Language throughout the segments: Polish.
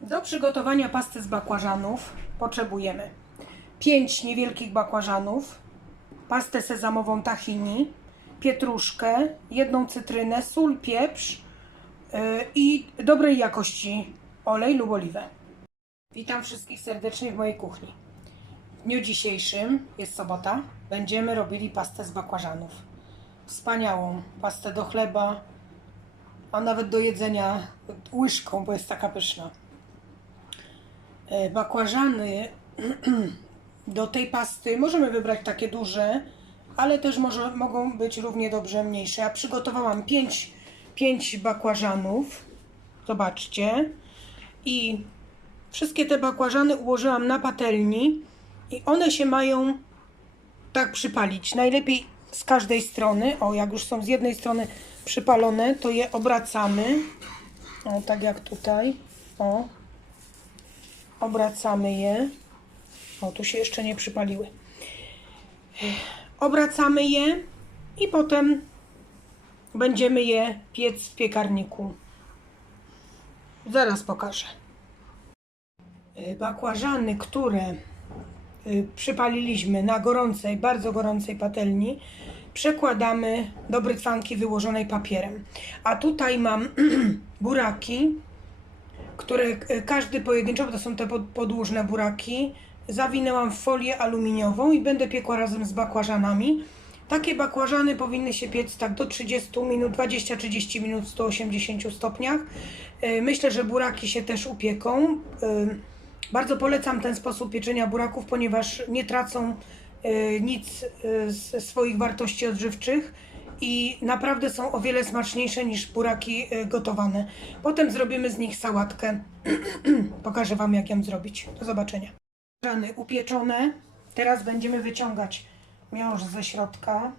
Do przygotowania pasty z bakłażanów potrzebujemy 5 niewielkich bakłażanów, pastę sezamową tahini, pietruszkę, jedną cytrynę, sól, pieprz yy, i dobrej jakości olej lub oliwę. Witam wszystkich serdecznie w mojej kuchni. W dniu dzisiejszym, jest sobota, będziemy robili pastę z bakłażanów. Wspaniałą pastę do chleba, a nawet do jedzenia łyżką, bo jest taka pyszna. E, Bakłażany do tej pasty możemy wybrać takie duże, ale też może, mogą być równie dobrze mniejsze. Ja przygotowałam 5, 5 bakłażanów. Zobaczcie. I wszystkie te bakłażany ułożyłam na patelni i one się mają tak przypalić. Najlepiej z każdej strony. O, jak już są z jednej strony przypalone, to je obracamy. O, tak jak tutaj. O. Obracamy je. O, tu się jeszcze nie przypaliły. Obracamy je i potem będziemy je piec w piekarniku. Zaraz pokażę. Y, Bakłażany, które y, przypaliliśmy na gorącej, bardzo gorącej patelni, przekładamy do brytwanki wyłożonej papierem. A tutaj mam buraki, które y, każdy pojedynczo, bo to są te pod- podłużne buraki, zawinęłam w folię aluminiową i będę piekła razem z bakłażanami. Takie bakłażany powinny się piec tak do 30 minut, 20-30 minut w 180 stopniach. Y, Myślę, że buraki się też upieką. Y, Bardzo polecam ten sposób pieczenia buraków, ponieważ nie tracą nic ze swoich wartości odżywczych i naprawdę są o wiele smaczniejsze niż buraki y, gotowane. Potem zrobimy z nich sałatkę. Pokażę Wam, jak ją zrobić. Do zobaczenia. Rany upieczone. Teraz będziemy wyciągać miąższ ze środka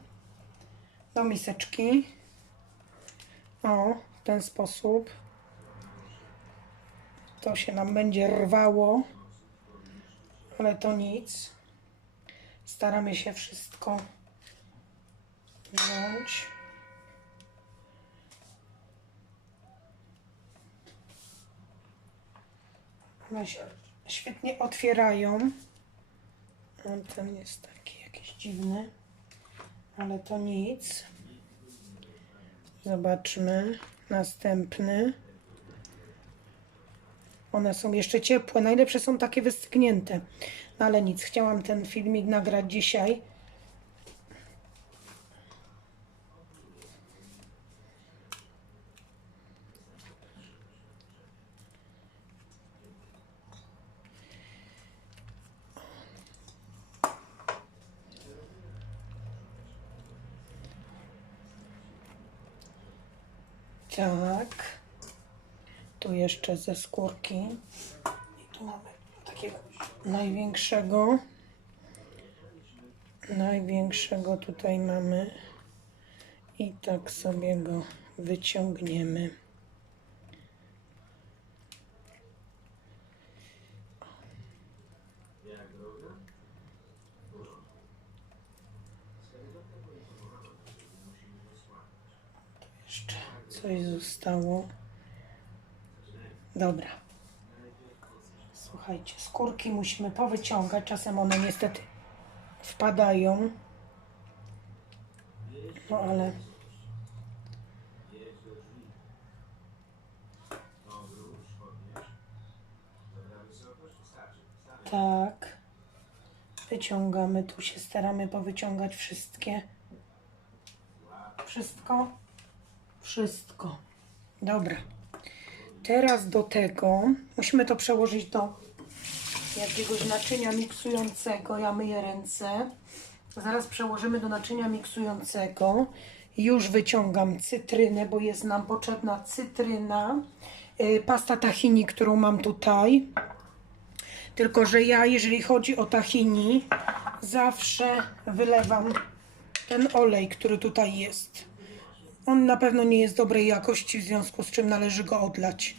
do miseczki. O, w ten sposób. To się nam będzie rwało, ale to nic. Staramy się wszystko wziąć. One się świetnie otwierają. Ten jest taki jakiś dziwny, ale to nic. Zobaczmy. Następny. One są jeszcze ciepłe. Najlepsze są takie wystygnięte. No ale nic, chciałam ten filmik nagrać dzisiaj. Tak. Tu jeszcze ze skórki. I tu mamy takiego największego. Największego tutaj mamy. I tak sobie go wyciągniemy. Jeszcze coś zostało. Dobra. Słuchajcie, skórki musimy powyciągać. Czasem one niestety wpadają. No ale. Tak. Wyciągamy. Tu się staramy powyciągać wszystkie. Wszystko? Wszystko. Dobra. Teraz do tego musimy to przełożyć do jakiegoś naczynia miksującego. Ja myję ręce. Zaraz przełożymy do naczynia miksującego. Już wyciągam cytrynę, bo jest nam potrzebna cytryna. Y, Pasta tahini, którą mam tutaj. Tylko, że ja, jeżeli chodzi o tahini, zawsze wylewam ten olej, który tutaj jest. On na pewno nie jest dobrej jakości, w związku z czym należy go odlać.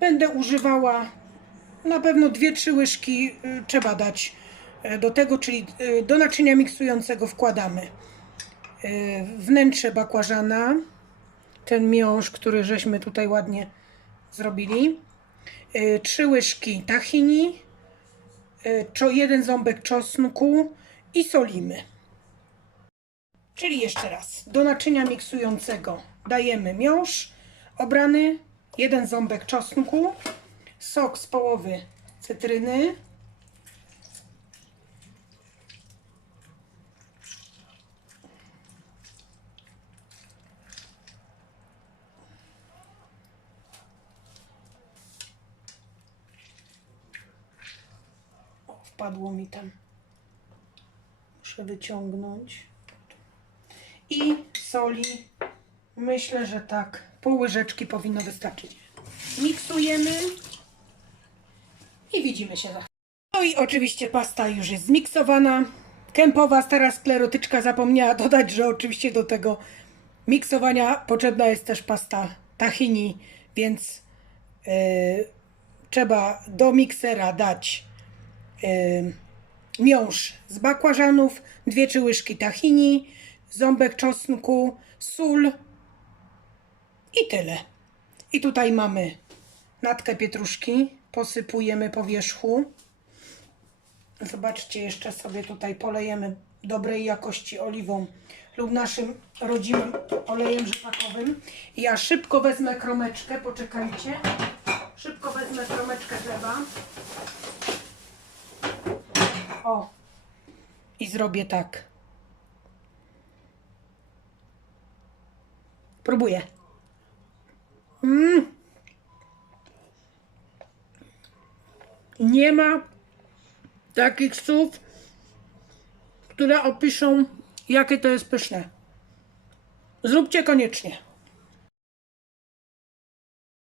Będę używała na pewno 2-3 łyżki y, trzeba dać y, do tego, czyli y, do naczynia miksującego wkładamy wnętrze bakłażana, ten miąższ, który żeśmy tutaj ładnie zrobili, trzy łyżki tahini, jeden ząbek czosnku i solimy. Czyli jeszcze raz, do naczynia miksującego dajemy miąższ obrany, jeden ząbek czosnku, sok z połowy cytryny, wpadło mi tam. Muszę wyciągnąć. I soli. Myślę, że tak. Pół łyżeczki powinno wystarczyć. Miksujemy. I widzimy się za. No i oczywiście pasta już jest zmiksowana. Kępowa stara sklerotyczka zapomniała dodać, że oczywiście do tego miksowania potrzebna jest też pasta tahini, więc yy, trzeba do miksera dać yy, miąższ z bakłażanów, dwie trzy łyżki tahini, ząbek czosnku, sól i tyle. I tutaj mamy natkę pietruszki, posypujemy po wierzchu. Zobaczcie, jeszcze sobie tutaj polejemy dobrej jakości oliwą lub naszym rodzimym olejem rzepakowym. Ja szybko wezmę kromeczkę, poczekajcie. Szybko wezmę kromeczkę chleba. O. I zrobię tak. Próbuję. Mm. Nie ma takich słów, które opiszą, jakie to jest pyszne. Zróbcie koniecznie.